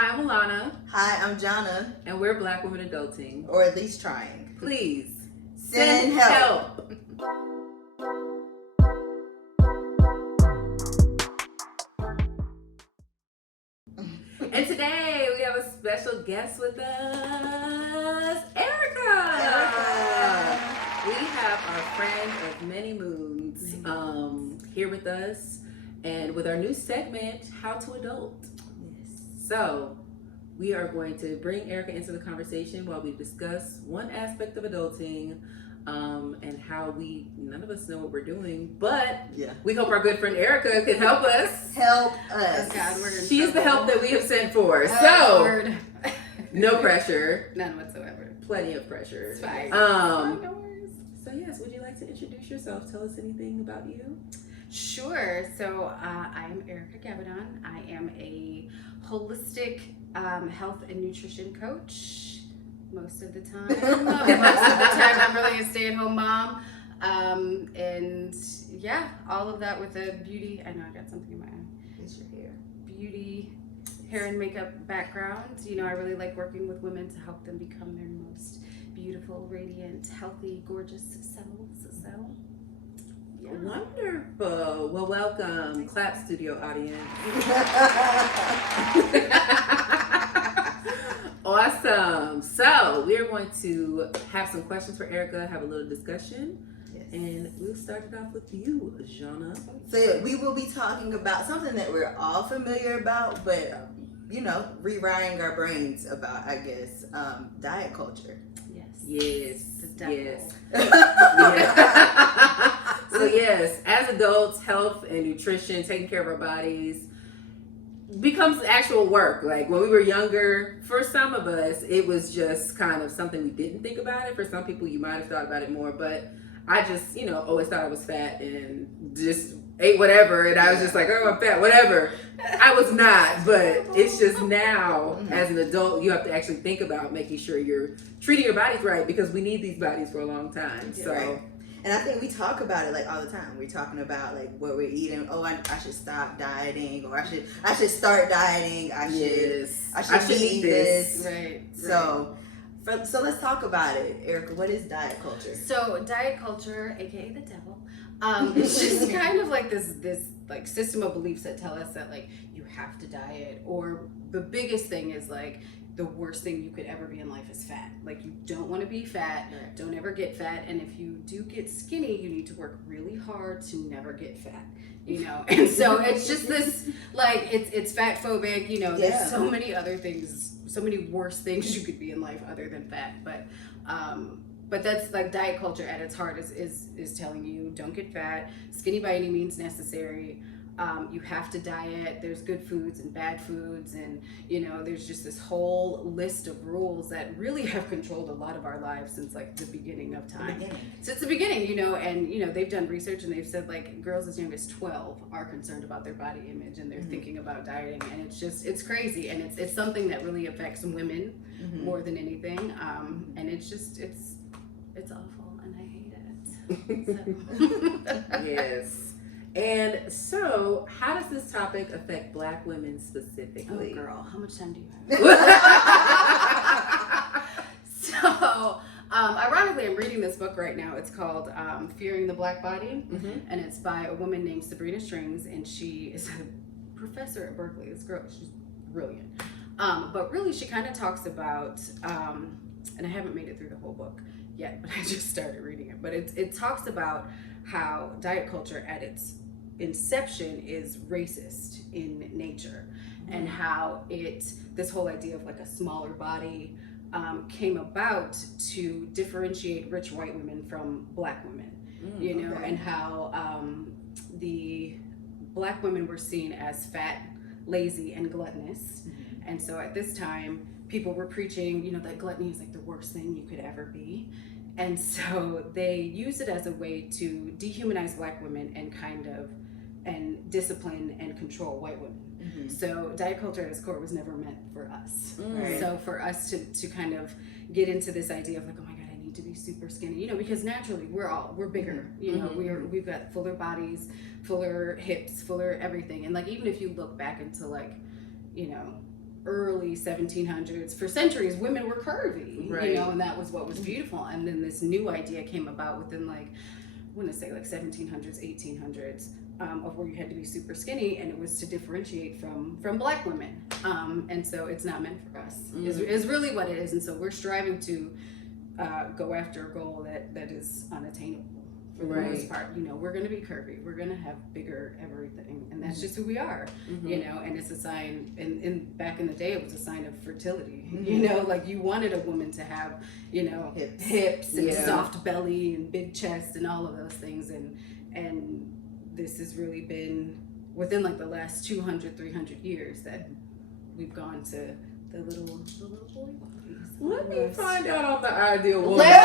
Hi, I'm Alana. Hi, I'm Jonna. And we're Black Women Adulting. Or at least trying. Please, send help. And today we have a special guest with us, Erica. We have our friend of many moons here with us, and with our new segment, How to Adult. Yes. So we are going to bring Erica into the conversation while we discuss one aspect of adulting, and how none of us know what we're doing, but we hope our good friend Erica can help us. Help us. God, She's the help that we have sent for. Oh, So, Lord. no pressure. None whatsoever. Plenty of pressure. It's fine. So yes, would you like to introduce yourself? Tell us anything about you. Sure. So I'm Erica Gabbadon. I am a holistic health and nutrition coach. Most of the time. I'm really a stay-at-home mom. And yeah, all of that with a beauty. I know I got something in my eye. It's your hair. Beauty, hair and makeup background. You know, I really like working with women to help them become their most beautiful, radiant, healthy, gorgeous selves. So, yeah. Wonderful. Well, welcome, Clap Studio audience. Awesome. So we are going to have some questions for Erica, have a little discussion. Yes. And we'll start it off with you, Jonna. So we will be talking about something that we're all familiar about, but rewiring our brains about, I guess, diet culture. Yes. The devil. Yes. Yeah. So yes, as adults, health and nutrition, taking care of our bodies becomes actual work. Like when we were younger, for some of us, it was just kind of something we didn't think about it. For some people, you might have thought about it more, but I just, always thought I was fat and just ate whatever. And I was just like, oh, I'm fat, whatever. I was not, but it's just now as an adult, you have to actually think about making sure you're treating your bodies right, because we need these bodies for a long time. So. Right. And I think we talk about it like all the time. We're talking about like what we're eating. Oh, I should stop dieting, or I should start dieting. I should eat this. Right. So let's talk about it, Erica. What is diet culture? So diet culture, aka the devil, it's just kind of like this like system of beliefs that tell us that like you have to diet, or the biggest thing is like the worst thing you could ever be in life is fat. Like you don't want to be fat, don't ever get fat, and if you do get skinny, you need to work really hard to never get fat. And so it's just this like it's fat phobic. There's so many other things, so many worse things you could be in life other than fat. But that's like diet culture at its heart is telling you don't get fat, skinny by any means necessary. You have to diet. There's good foods and bad foods, and there's just this whole list of rules that really have controlled a lot of our lives since like the beginning of time. Since the beginning, and they've done research and they've said like girls as young as 12 are concerned about their body image and they're thinking about dieting, and it's crazy, and it's something that really affects women more than anything, and it's awful and I hate it. So. Yes. And so, how does this topic affect Black women specifically? Oh, girl, how much time do you have? So, ironically, I'm reading this book right now. It's called Fearing the Black Body, and it's by a woman named Sabrina Strings, and she is a professor at Berkeley. This girl, she's brilliant. But really, she kind of talks about, and I haven't made it through the whole book yet, but I just started reading it. But it talks about how diet culture at its inception is racist in nature, and how this whole idea of like a smaller body came about to differentiate rich white women from Black women, and how the Black women were seen as fat, lazy, and gluttonous. And so at this time, people were preaching, that gluttony is like the worst thing you could ever be. And so they used it as a way to dehumanize Black women and discipline and control white women. So diet culture at its core was never meant for us. So for us to kind of get into this idea of like, oh my God, I need to be super skinny, because naturally we're bigger, we've got fuller bodies, fuller hips, fuller everything. And like, even if you look back into like, early 1700s, for centuries, women were curvy, right. you know, and that was what was beautiful. And then this new idea came about within like, I want to say like 1700s, 1800s, of where you had to be super skinny, and it was to differentiate from black women. And so it's not meant for us, is really what it is. And so we're striving to go after a goal that is unattainable. For the most part, you know, we're going to be curvy. We're going to have bigger everything, and that's just who we are. You know, and it's a sign. And back in the day, it was a sign of fertility. You know, like you wanted a woman to have, you know, hips and soft belly and big chest and all of those things. And this has really been within like the last 200, 300 years that we've gone to the little boy bodies. Let me find out on the ideal woman. Listen.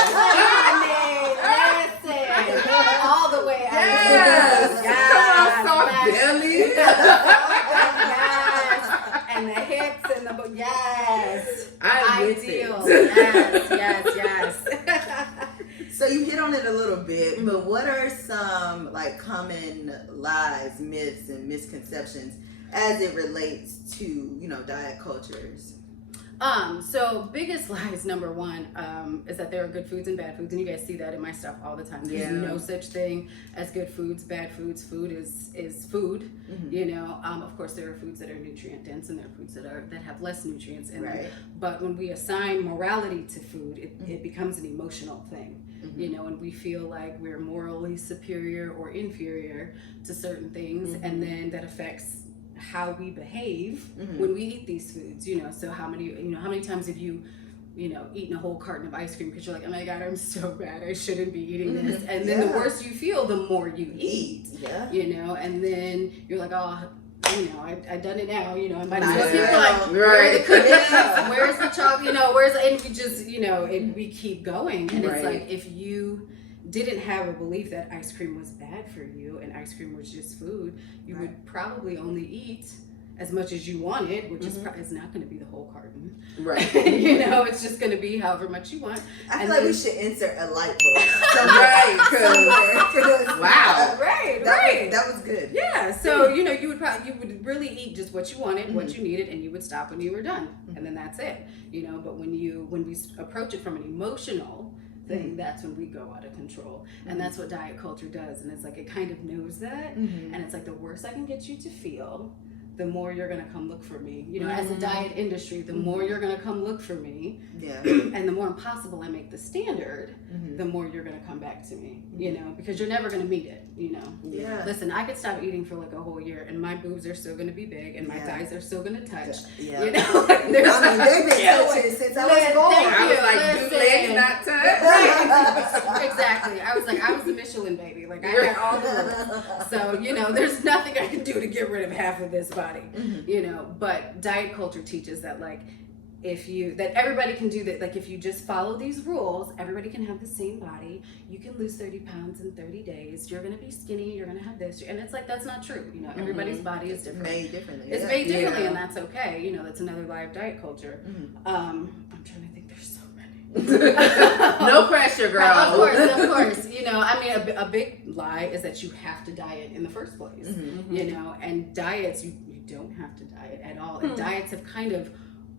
All the way out. Yes. Come on, soft belly. Yes. And the hips and the yes. Ideal. Yes. So you hit on it a little bit, but what are some like common lies, myths, and misconceptions as it relates to, you know, diet cultures? So biggest lies, number one, is that there are good foods and bad foods, and you guys see that in my stuff all the time. There's no such thing as good foods, bad foods. Food is food. You know, of course there are foods that are nutrient dense, and there are foods that have less nutrients in them. But when we assign morality to food, it becomes an emotional thing. You know, and we feel like we're morally superior or inferior to certain things, and then that affects how we behave when we eat these foods, you know. So how many times have you know, eaten a whole carton of ice cream because you're like, oh my God, I'm so bad, I shouldn't be eating this. And then the worse you feel, the more you eat. You know, and then you're like, oh, you know, I done it now, you know, and by the time people are like, where are the cookies? Where's the chocolate? You know, and we just, you know, we keep going. And it's like, if you didn't have a belief that ice cream was bad for you and ice cream was just food, you would probably only eat as much as you wanted, which is not going to be the whole carton. You know, it's just going to be however much you want. I feel like we should insert a light bulb somewhere. Wow. That was good. Yeah. So, you know, you would really eat just what you wanted, what you needed, and you would stop when you were done. And then that's it. You know, but when we approach it from an emotional thing, that's when we go out of control. And that's what diet culture does. And it's like, it kind of knows that. And it's like, the worse I can get you to feel, the more you're going to come look for me. You know, as a diet industry, the more you're going to come look for me. And the more impossible I make the standard, the more you're going to come back to me, you know, because you're never going to meet it, you know. Listen, I could stop eating for like a whole year and my boobs are still going to be big and my thighs are still going to touch. You know, they've been touching since I was born. I was like, do legs not touch? Exactly. I was like, I was the Michelin baby. Like, I had all the looks. So, you know, there's nothing I can do to get rid of half of this body, you know. But diet culture teaches that, like, that everybody can do that. Like, if you just follow these rules, everybody can have the same body. You can lose 30 pounds in 30 days. You're going to be skinny. You're going to have this. And it's like, that's not true. You know, everybody's body is different. Made differently. It's made differently, and that's okay. You know, that's another lie of diet culture. I'm trying to think. There's so many. No pressure, girl. Of course. You know, I mean, a big lie is that you have to diet in the first place. You know, and diets, you don't have to diet at all. And diets have kind of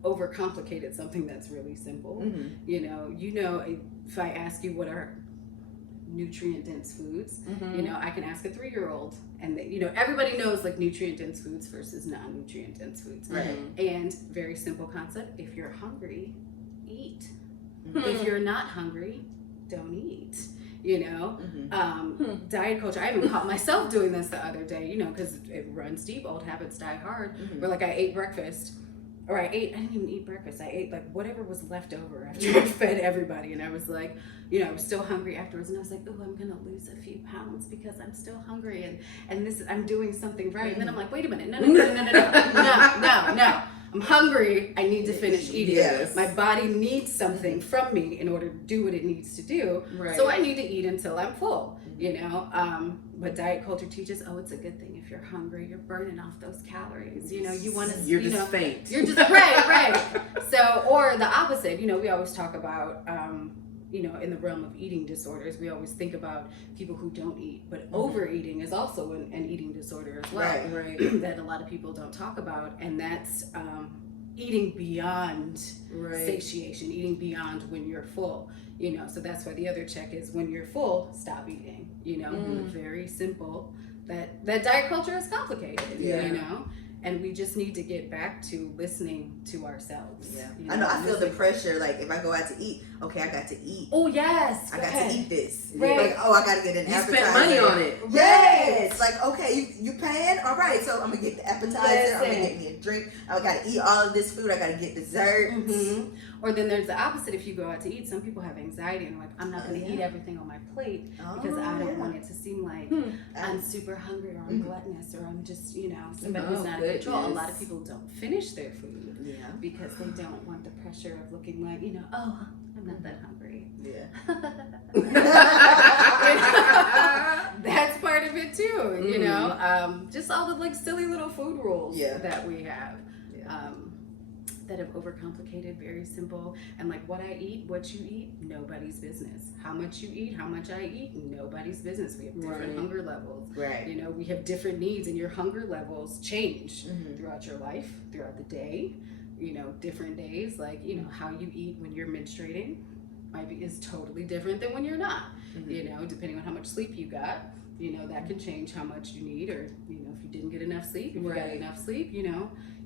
overcomplicated something that's really simple. You know, if I ask you what are nutrient dense foods, you know, I can ask a 3-year-old, and you know, everybody knows like nutrient dense foods versus non-nutrient dense foods. And very simple concept: if you're hungry, eat. If you're not hungry, don't eat. You know, diet culture. I even caught myself doing this the other day, you know, because it runs deep. Old habits die hard. Where like I ate breakfast, or I didn't even eat breakfast. I ate like whatever was left over after I fed everybody. And I was like, you know, I was still hungry afterwards. And I was like, oh, I'm going to lose a few pounds because I'm still hungry. And I'm doing something right. And then I'm like, wait a minute. No. I'm hungry. I need to finish eating. My body needs something from me in order to do what it needs to do. So I need to eat until I'm full, you know. But diet culture teaches, oh, it's a good thing if you're hungry. You're burning off those calories. You know, you want to. You're just faint. You're just right. So, or the opposite. You know, we always talk about. You know, in the realm of eating disorders, we always think about people who don't eat, but overeating is also an eating disorder as well, that a lot of people don't talk about, and that's eating beyond Right. satiation, eating beyond when you're full. So that's why the other check is when you're full, stop eating. Very simple. That diet culture is complicated. And we just need to get back to listening to ourselves. Yeah. I know. I feel the pressure. Like if I go out to eat, okay, I got to eat. Oh yes, I got to eat this. Right. Like, oh, I got to get an appetizer. You spent money on it. Yes. Like, okay, you paying? All right. So I'm gonna get the appetizer. I'm gonna get me a drink. I got to eat all of this food. I got to get dessert. Mm-hmm. Or then there's the opposite. If you go out to eat, some people have anxiety and like, I'm not going to eat everything on my plate because I don't want it to seem like I'm super hungry or I'm gluttonous or I'm just, somebody who's not in control. A lot of people don't finish their food because they don't want the pressure of looking like, oh, I'm not that hungry. Yeah. That's part of it too, just all the like silly little food rules that we have. That have overcomplicated, very simple. And like what I eat, what you eat, nobody's business. How much you eat, how much I eat, nobody's business. We have different hunger levels. Right. We have different needs, and your hunger levels change throughout your life, throughout the day. Different days, like how you eat when you're menstruating is totally different than when you're not. Depending on how much sleep you got. That can change how much you need, or if you didn't get enough sleep, if you got enough sleep,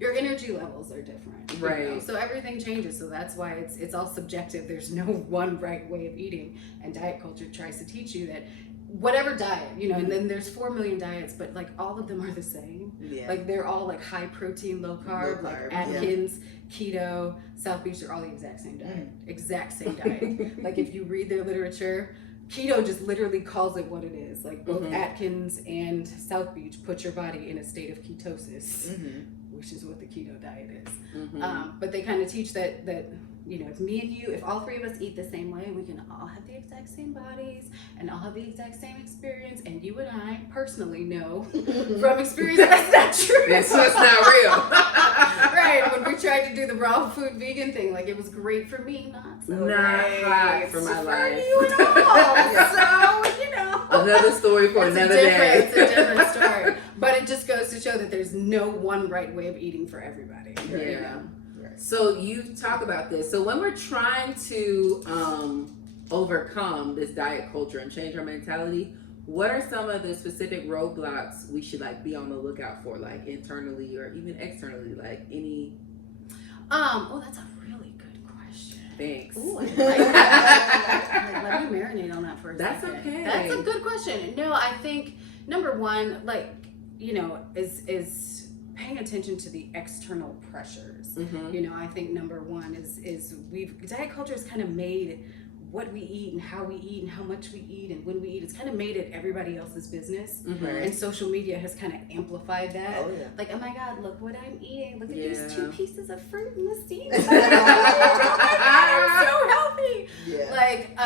your energy levels are different. Right. So everything changes. So that's why it's all subjective. There's no one right way of eating, and diet culture tries to teach you that whatever diet, and then there's 4 million diets, but like all of them are the same. Yeah. Like they're all like high protein, low carb, like Atkins, Keto, South Beach, they're all the exact same diet. Exact same diet. Like if you read their literature, Keto just literally calls it what it is. Like both Atkins and South Beach put your body in a state of ketosis, which is what the keto diet is. But they kind of teach that if me and you, if all three of us eat the same way, we can all have the exact same bodies and all have the exact same experience. And you and I personally know from experience that's not true. That's not real. Right. When we tried to do the raw food vegan thing, like it was great for me, not so hot for my life. You and all. So, another story for another day. It's a different story. But it just goes to show that there's no one right way of eating for everybody. Yeah. So you talk about this. So when we're trying to overcome this diet culture and change our mentality, what are some of the specific roadblocks we should like be on the lookout for, like internally or even externally, like any? Well, that's a really good question. Thanks. Ooh, I like that. Let me marinate on that for a second. That's okay. That's a good question. No, I think number one, is paying attention to the external pressures. I think number one is diet culture has kind of made what we eat and how we eat and how much we eat and when we eat. It's kind of made it everybody else's business. And social media has kind of amplified that. Oh, yeah. Like, oh my God, look what I'm eating. Look at these 2 pieces of fruit in the seeds. Oh my God, I'm so healthy. Yeah. Like,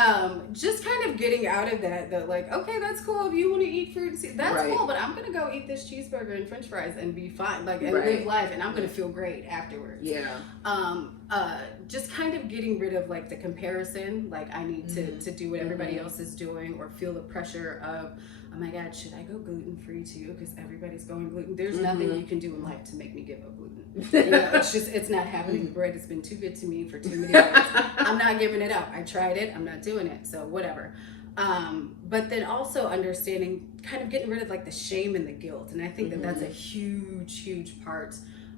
just kind of getting out of that, like, okay, that's cool if you want to eat fruit and seeds. That's cool, but I'm going to go eat this cheeseburger and french fries and be fine, like, and live life, and I'm going to feel great afterwards. Yeah. Just kind of getting rid of like the comparison, like I need to do what everybody else is doing, or feel the pressure of, oh my God, should I go gluten-free too? Because everybody's going gluten. There's nothing you can do in life to make me give up gluten. It's not happening. Bread has been too good to me for too many years. I'm not giving it up. I tried it. I'm not doing it. So whatever. But then also understanding, kind of getting rid of like the shame and the guilt. And I think that's a huge, huge part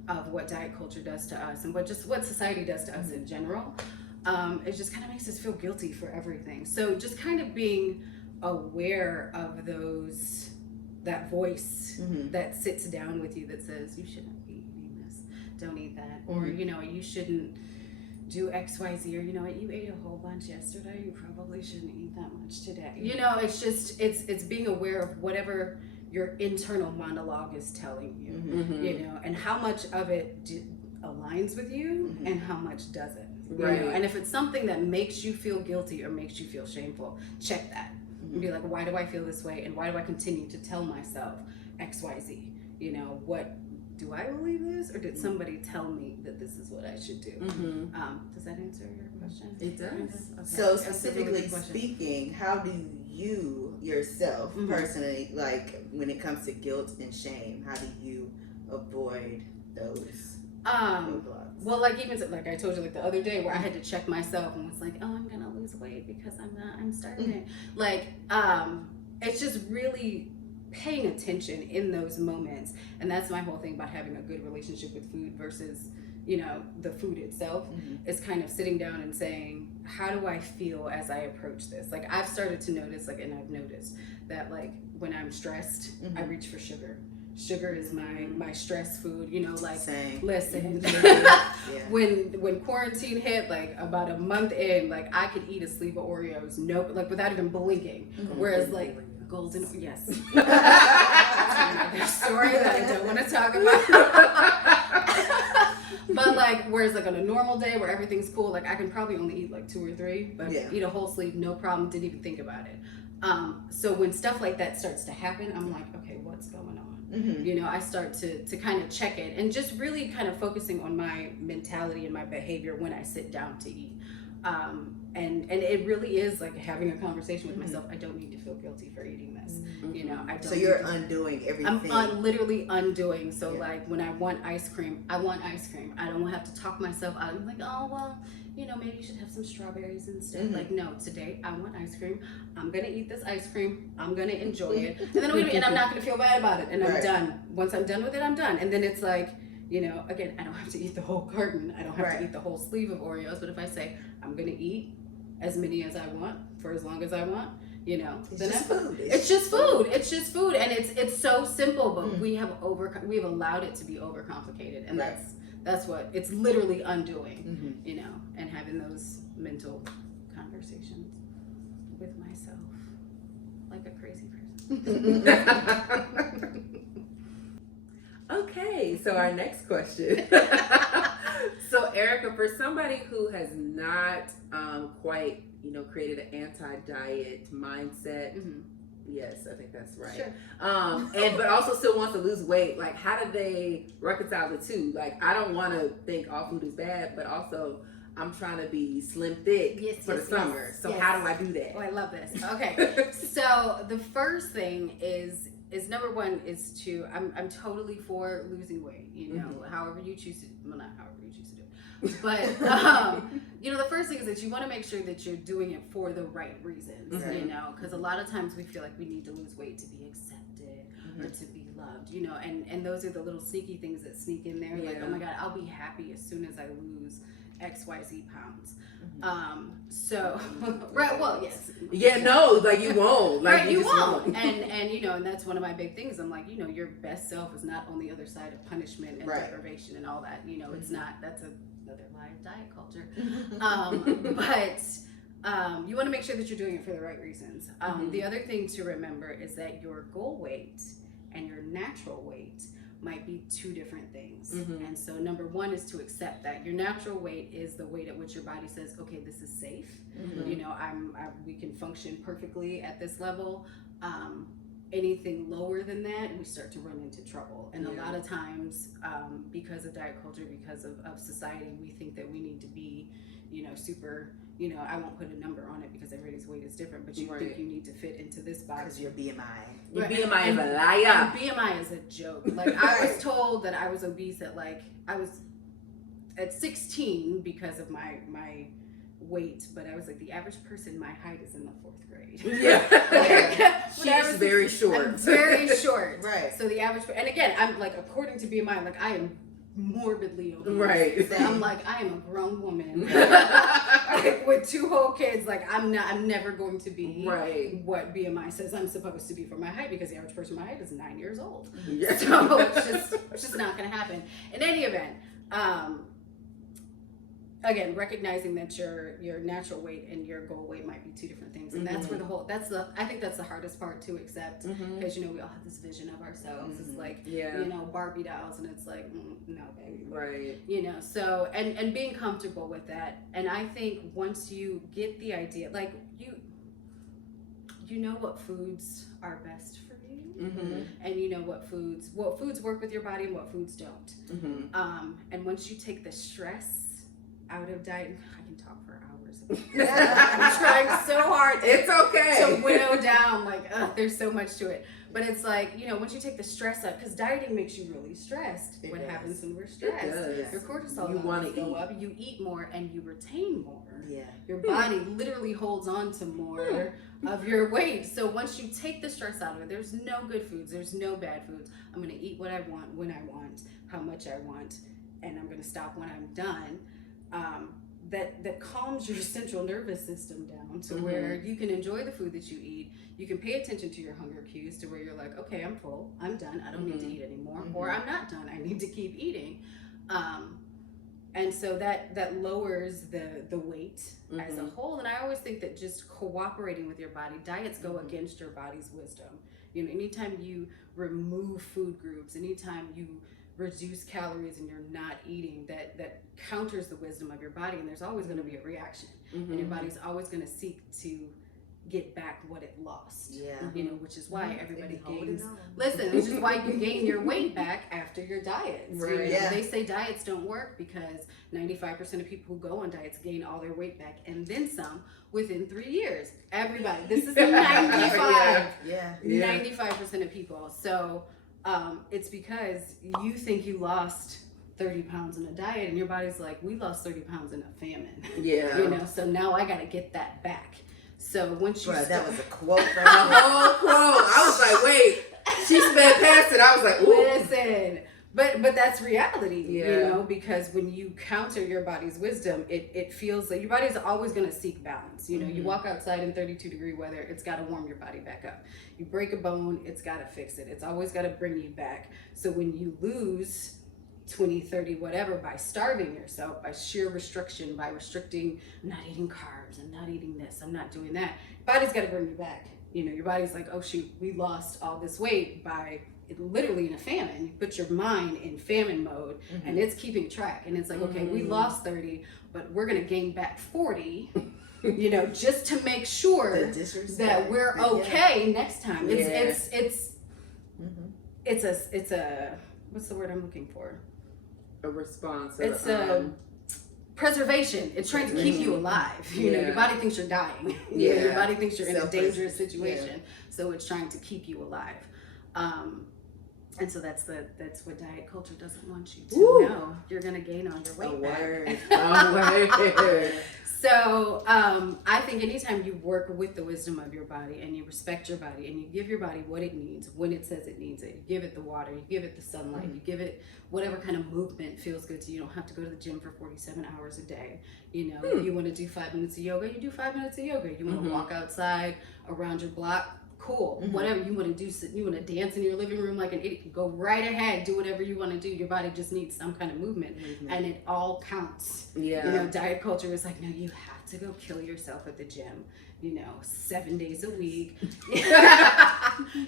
of what diet culture does to us and what society does to us in general. It just kind of makes us feel guilty for everything. So just kind of being aware of that voice that sits down with you that says, you shouldn't be eating this, don't eat that, or you shouldn't do XYZ, or you ate a whole bunch yesterday, you probably shouldn't eat that much today. It's just it's being aware of whatever your internal monologue is telling you, and how much of it aligns with you and how much doesn't. Right. And if it's something that makes you feel guilty or makes you feel shameful, check that. And be like, why do I feel this way? And why do I continue to tell myself XYZ? What do I believe this, or did somebody tell me that this is what I should do? Does that answer your question? It does. Okay. So specifically speaking, how do you yourself personally, like when it comes to guilt and shame, how do you avoid those roadblocks? Well, like even like I told you, like the other day where I had to check myself and was like, oh, I'm gonna lose weight because I'm starving. Like, it's just really paying attention in those moments, and that's my whole thing about having a good relationship with food versus, you know, the food itself. Is kind of sitting down and saying, how do I feel as I approach this? Like I've started to notice, like, and I've noticed that like when I'm stressed, I reach for sugar. Sugar is my stress food, you know, like Same. Listen, Yeah. when quarantine hit, like about a month in, like I could eat a sleeve of Oreos, like without even blinking. Whereas like golden, yes. That's another story that I don't want to talk about. But like, whereas like on a normal day where everything's cool, like I can probably only eat like 2 or 3, but eat a whole sleeve, no problem, didn't even think about it. So when stuff like that starts to happen, I'm like, okay, what's going on? You know, I start to kind of check it and just really kind of focusing on my mentality and my behavior when I sit down to eat. And it really is like having a conversation with myself. I don't need to feel guilty for eating this. You know, I don't. So you're undoing everything. I'm literally undoing. So like when I want ice cream, I want ice cream. I don't have to talk myself out. I'm like, oh well, you know, maybe you should have some strawberries instead. Like, no, today I want ice cream. I'm gonna eat this ice cream. I'm gonna enjoy it, and then I'm not gonna feel bad about it. And I'm done. Once I'm done with it, I'm done. And then it's like, you know, again, I don't have to eat the whole carton. I don't have to eat the whole sleeve of Oreos. But if I say I'm gonna eat as many as I want for as long as I want, you know, it's then just food. It's just food. It's just food, and it's so simple. But we have allowed it to be overcomplicated, and that's what it's literally undoing. You know, and having those mental conversations with myself like a crazy person. Okay, so our next question. So Erica, for somebody who has not quite, you know, created an anti-diet mindset, yes, I think that's right. Sure. And but also still wants to lose weight, like how do they reconcile the two? Like I don't want to think all food is bad, but also I'm trying to be slim thick for the summer. So how do I do that? Oh, I love this. Okay. So the first thing is number one is to I'm totally for losing weight, you know, however you choose to, well, not however you choose to do it, but you know, the first thing is that you want to make sure that you're doing it for the right reasons, you know, because a lot of times we feel like we need to lose weight to be accepted or to be loved, you know, and those are the little sneaky things that sneak in there, like, oh my god, I'll be happy as soon as I lose XYZ pounds. So right, well, yes. Yeah, no, like you won't. Like right, you won't. And you know, and that's one of my big things. I'm like, you know, your best self is not on the other side of punishment and deprivation and all that. You know, it's not, that's another lie of diet culture. But you want to make sure that you're doing it for the right reasons. The other thing to remember is that your goal weight and your natural weight might be 2 different things. And so number one is to accept that your natural weight is the weight at which your body says, okay, this is safe. You know, we can function perfectly at this level. Anything lower than that, we start to run into trouble. And a lot of times, because of diet culture, because of society, we think that we need to be, you know, super, you know, I won't put a number on it because everybody's weight is different, but you think you need to fit into this box. Because your BMI. Your BMI is a liar. BMI is a joke. Like I was told that I was obese at I was at 16 because of my weight, but I was like, the average person my height is in the 4th grade. Yeah. She's very short. I'm very short. Right. So the average, and again, I'm like, according to BMI, like I am morbidly obese. Right. I'm like, I am a grown woman like, with 2 whole kids. Like I'm never going to be what BMI says I'm supposed to be for my height, because the average person my height is 9 years old. Yeah. So it's just not going to happen. In any event, again, recognizing that your natural weight and your goal weight might be 2 different things, and that's where I think that's the hardest part to accept, because you know, we all have this vision of ourselves as like, you know, Barbie dolls, and it's like, no, baby, right? You know, so and being comfortable with that, and I think once you get the idea, like you know what foods are best for you, and you know what foods work with your body and what foods don't, and once you take the stress out of diet, I can talk for hours. I'm trying so hard. It's okay. To winnow down, like, there's so much to it. But it's like, you know, once you take the stress out, because dieting makes you really stressed. What happens when we're stressed? Your cortisol levels go up, you eat more, and you retain more. Yeah. Your body literally holds on to more of your weight. So once you take the stress out of it, there's no good foods, there's no bad foods. I'm going to eat what I want, when I want, how much I want, and I'm going to stop when I'm done. That calms your central nervous system down to where you can enjoy the food that you eat. You can pay attention to your hunger cues to where you're like, okay, I'm full, I'm done, I don't need to eat anymore, or I'm not done, I need to keep eating. And so that lowers the weight as a whole. And I always think that just cooperating with your body, diets go against your body's wisdom. You know, anytime you remove food groups, anytime you reduce calories and you're not eating, that counters the wisdom of your body, and there's always going to be a reaction, and your body's always going to seek to get back what it lost. You know, which is why everybody gains. Listen, which is why you gain your weight back after your diets. Right. You know, they say diets don't work because 95% of people who go on diets gain all their weight back and then some within 3 years. Everybody, this is 95. 95% of people. So it's because you think you lost 30 pounds in a diet, and your body's like, we lost 30 pounds in a famine. You know, so now I got to get that back. So once you that was a quote from a whole quote. I was like, wait, she sped past it. I was like, ooh. Listen, but that's reality, you know, because when you counter your body's wisdom, it feels like your body's always going to seek balance. You know, you walk outside in 32-degree weather, it's got to warm your body back up. You break a bone, it's got to fix it. It's always got to bring you back. So when you lose 20, 30, whatever, by starving yourself, by sheer restriction, by restricting, I'm not eating carbs, I'm not eating this, I'm not doing that, body's got to bring you back. You know, your body's like, oh shoot, we lost all this weight by literally in a famine. You put your mind in famine mode, and it's keeping track, and it's like, okay, we lost 30, but we're going to gain back 40, you know, just to make sure that we're okay next time. It's a what's the word I'm looking for? A response. It's a preservation. It's trying to keep you alive. You know, your body thinks you're dying. You know, your body thinks you're in a dangerous situation. So it's trying to keep you alive. And so that's what diet culture doesn't want you to know. You're gonna gain all your weight back. So I think anytime you work with the wisdom of your body and you respect your body and you give your body what it needs when it says it needs it, you give it the water, you give it the sunlight, you give it whatever kind of movement feels good to you. You don't have to go to the gym for 47 hours a day. You know, you want to do 5 minutes of yoga, you do 5 minutes of yoga. You want to walk outside around your block, cool. Whatever you want to do, you want to dance in your living room like an idiot, go right ahead, do whatever you want to do. Your body just needs some kind of movement, and it all counts. You know, diet culture is like, no, you have to go kill yourself at the gym, you know, 7 days a week.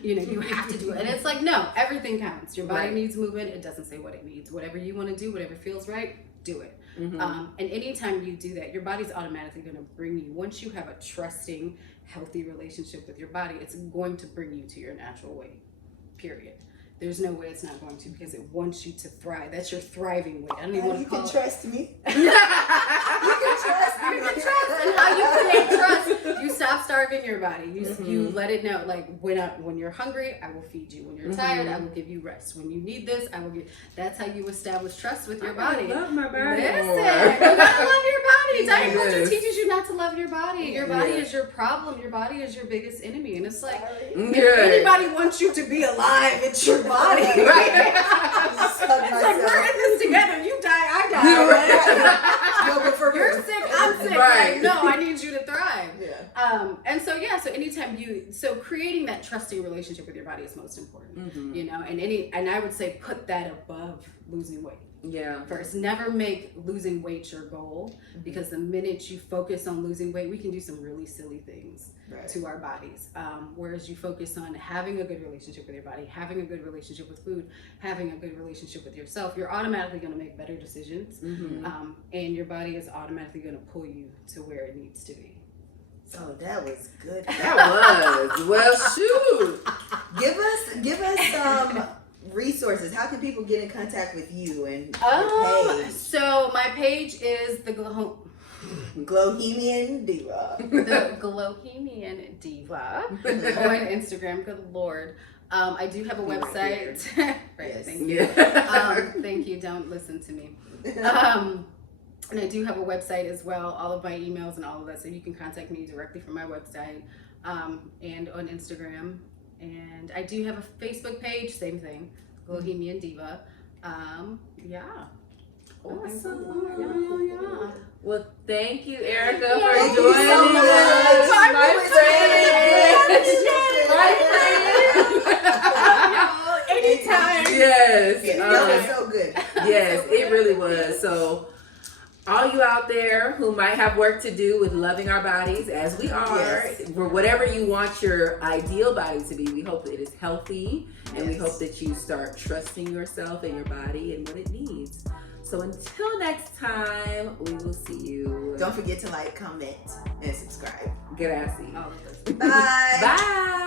You know, you have to do it. And it's like, no, everything counts. Your body needs movement. It doesn't say what it needs. Whatever you want to do, whatever feels right, do it. And anytime you do that, your body's automatically going to bring you, once you have a trusting, healthy relationship with your body, it's going to bring you to your natural weight, period. There's no way it's not going to, because it wants you to thrive. That's your thriving weight. I don't even want to call it. You can trust me. You can trust. And how you create trust, you stop starving your body. You let it know, like, when you're hungry, I will feed you. When you're tired, I will give you rest. When you need this, I will give. That's how you establish trust with your body. I love my body. Listen, you gotta love your body. Diet culture teaches you not to love your body. Your body is your problem. Your body is your biggest enemy. And it's like, if anybody wants you to be alive, it's your body, right? It's like, we're in this together. You die, I die. Right? You're sick, I'm sick. Right. Like, no, I need you to thrive. And so anytime creating that trusting relationship with your body is most important. You know, and I would say put that above losing weight. First, never make losing weight your goal, because the minute you focus on losing weight, we can do some really silly things to our bodies. Whereas you focus on having a good relationship with your body, having a good relationship with food, having a good relationship with yourself, you're automatically going to make better decisions, and your body is automatically going to pull you to where it needs to be. Oh, that was good. That was. Well, shoot. Give us resources? How can people get in contact with you and your page? So my page is the Glohemian Diva. The Glohemian Diva on Instagram. Good Lord. I do have a website. Right, Yes. thank you. Thank you. Don't listen to me. And I do have a website as well, all of my emails and all of that, so you can contact me directly from my website and on Instagram. And I do have a Facebook page, same thing, Glohemian Diva. Yeah. Awesome. Yeah. Well, thank you, Erica, Thank for you joining so much. us. My friend. Anytime. Yes. That was so good. Yes, it really was. So, all you out there who might have work to do with loving our bodies as we are, Yes. for whatever you want your ideal body to be, we hope that it is healthy, and we Yes. hope that you start trusting yourself and your body and what it needs. So until next time, we will see you. Don't forget to like, comment, and subscribe. Gracias. All of those. Bye. Bye.